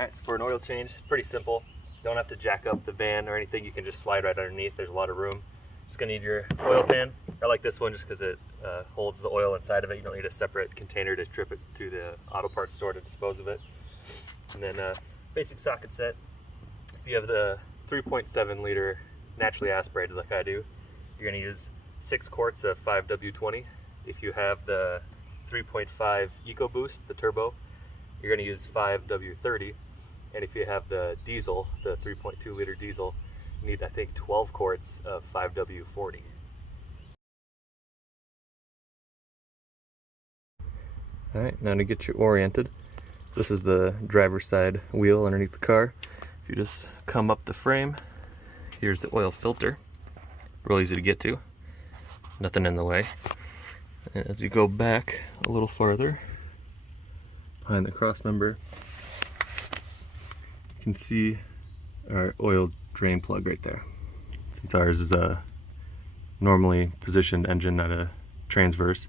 Alright, so for an oil change, pretty simple. Don't have to jack up the van or anything, you can just slide right underneath, there's a lot of room. Just gonna need your oil pan. I like this one just because it holds the oil inside of it. You don't need a separate container to trip it to the auto parts store to dispose of it. And then basic socket set. If you have the 3.7 liter naturally aspirated like I do, you're gonna use 6 quarts of 5W20. If you have the 3.5 EcoBoost, the turbo, you're gonna use 5W30. And if you have the diesel, the 3.2 liter diesel, you need, I think, 12 quarts of 5W40. All right, now to get you oriented, this is the driver's side wheel underneath the car. If you just come up the frame, here's the oil filter. Real easy to get to, nothing in the way. And as you go back a little farther, behind the cross member, you can see our oil drain plug right there. Since ours is a normally positioned engine, not a transverse,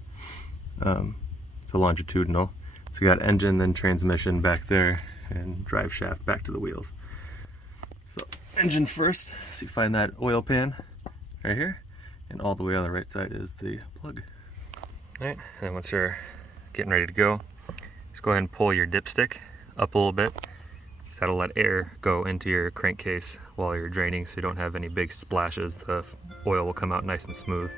it's a longitudinal. So you got engine, then transmission back there, and drive shaft back to the wheels. So engine first, so you find that oil pan right here, and all the way on the right side is the plug. All right, and then once you're getting ready to go, just go ahead and pull your dipstick up a little bit. So that'll let air go into your crankcase while you're draining, so you don't have any big splashes. The oil will come out nice and smooth.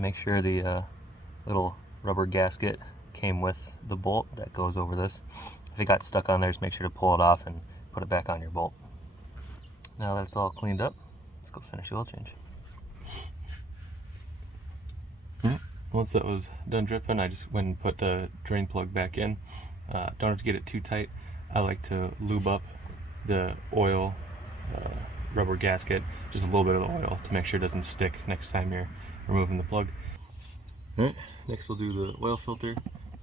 Make sure the little rubber gasket came with the bolt that goes over this. If it got stuck on there, just make sure to pull it off and put it back on your bolt. Now that it's all cleaned up, let's go finish the oil change. Once that was done dripping, I just went and put the drain plug back in. Don't have to get it too tight. I like to lube up the oil rubber gasket, just a little bit of the oil to make sure it doesn't stick next time you're removing the plug. All right, next we'll do the oil filter.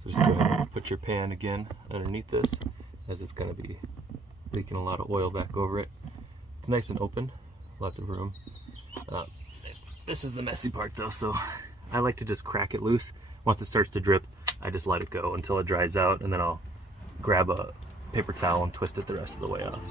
So just go ahead and put your pan again underneath this, as it's going to be leaking a lot of oil back over it. It's nice and open, lots of room. This is the messy part though, so I like to just crack it loose. Once it starts to drip, I just let it go until it dries out, and then I'll grab a paper towel and twist it the rest of the way off.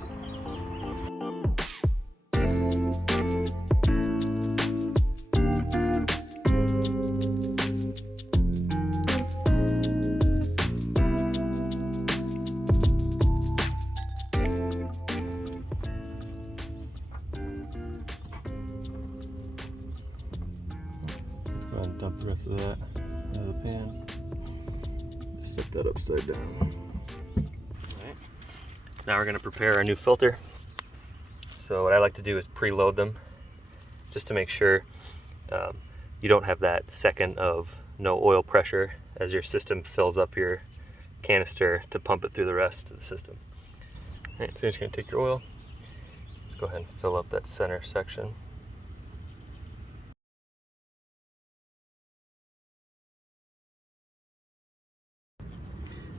Go ahead and dump the rest of that out of the pan. Set that upside down. Alright. Now we're going to prepare our new filter. So what I like to do is preload them, just to make sure you don't have that second of no oil pressure as your system fills up your canister to pump it through the rest of the system. Alright, so you're just going to take your oil, just go ahead and fill up that center section.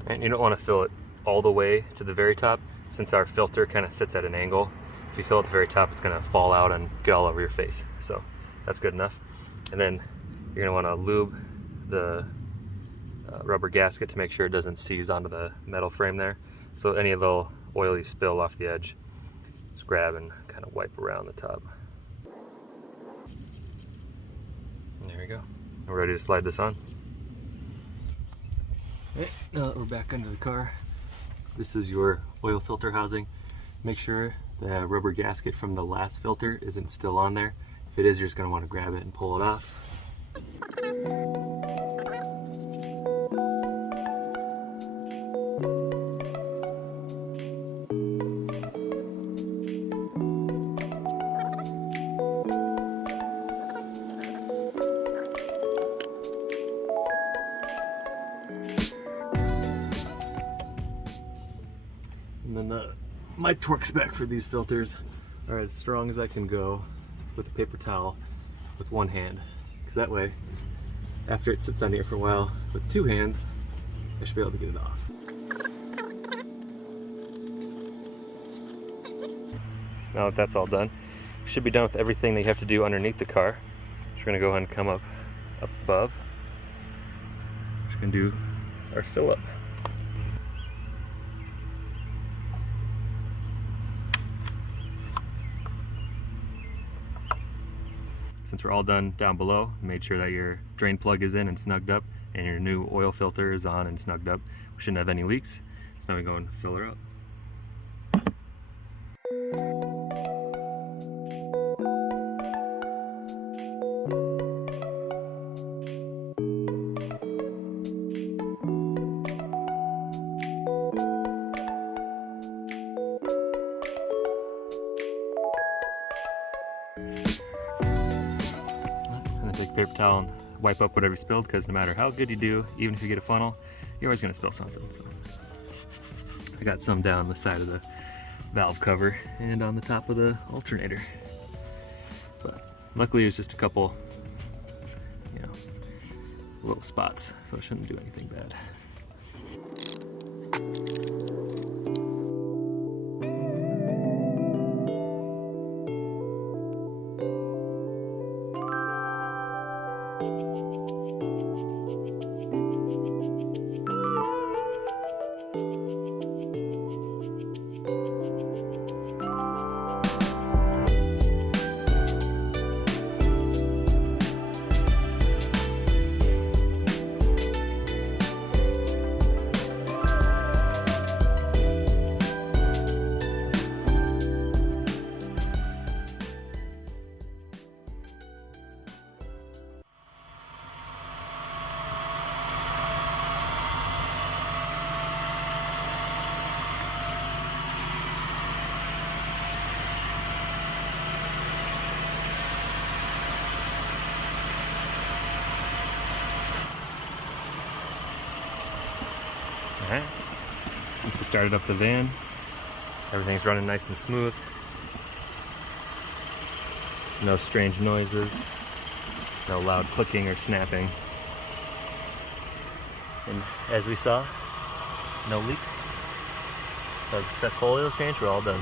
And you don't want to fill it all the way to the very top, since our filter kind of sits at an angle. If you fill it at the very top, it's going to fall out and get all over your face. So that's good enough. And then you're going to want to lube the rubber gasket to make sure it doesn't seize onto the metal frame there. So any little oil you spill off the edge, just grab and kind of wipe around the top. And there we go. We're ready to slide this on. Okay, now that we're back under the car, this is your oil filter housing. Make sure the rubber gasket from the last filter isn't still on there. If it is, you're just going to want to grab it and pull it off. And then my torque spec for these filters are as strong as I can go with a paper towel. with one hand, because that way, after it sits on here for a while, with two hands, I should be able to get it off. Now that that's all done, you should be done with everything that you have to do underneath the car. So we're gonna go ahead and come up above. We're just gonna do our fill up. Since we're all done down below, made sure that your drain plug is in and snugged up and your new oil filter is on and snugged up. We shouldn't have any leaks. So now we go and fill her up. Take a paper towel and wipe up whatever you spilled, because no matter how good you do, even if you get a funnel, you're always going to spill something. So I got some down the side of the valve cover and on the top of the alternator. But luckily it was just a couple, little spots, so it shouldn't do anything bad. Alright, once we started up the van, everything's running nice and smooth. No strange noises, no loud clicking or snapping. And as we saw, no leaks. That was a successful oil change, we're all done.